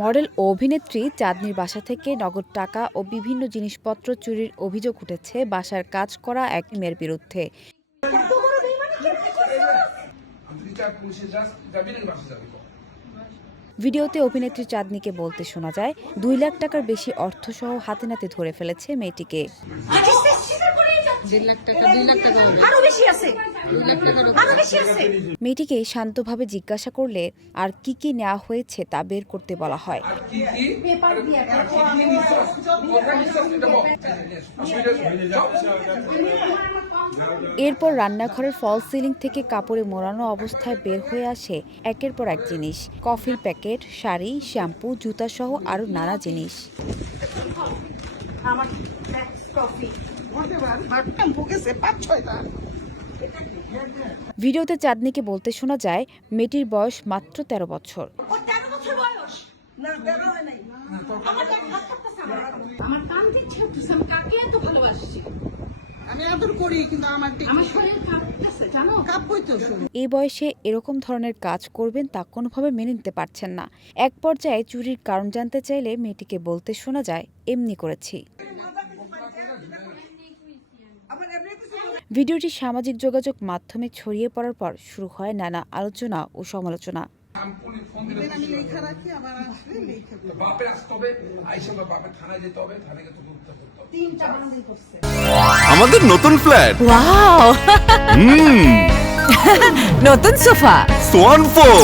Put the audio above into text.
Model ও অভিনেত্রী চাঁদনীর বাসা থেকে নগদ টাকা ও বিভিন্ন জিনিসপত্র চুরির অভিযোগ উঠেছে বাসার কাজ করা এক মেয়ের বিরুদ্ধে। ভিডিওতে অভিনেত্রী চাঁদনীকে বলতে শোনা যায়, ২ লাখ টাকার বেশি অর্থসহ হাতে নাতে ধরে ফেলেছে মেয়েটিকে। মেয়েটিকে শান্তভাবে জিজ্ঞাসা করলে আর কি কি নেওয়া হয়েছে তা বের করতে বলা হয়। এরপর রান্নাঘরের ফল সিলিং থেকে কাপড়ে মোড়ানো অবস্থায় বের হয়ে আসে একের পর এক জিনিস, কফির প্যাকেট, শাড়ি, শ্যাম্পু, জুতা সহ আরো নানা জিনিস। ভিডিওতে চাঁদনীকে বলতে শোনা যায়, মেয়েটির বয়স মাত্র ১৩ বছর। এই বয়সে এরকম ধরনের কাজ করবেন তা কোনোভাবে মেনে নিতে পারছেন না। এক পর্যায়ে চুরির কারণ জানতে চাইলে মেয়েটিকে বলতে শোনা যায়, এমনি করেছি। ভিডিওটি সামাজিক যোগাযোগ মাধ্যমে ছড়িয়ে পড়ার পর শুরু হয় নানা আলোচনা ও সমালোচনা। আমাদের নতুন ফ্ল্যাট, ওয়াও! নতুন সোফা, সোয়ান 4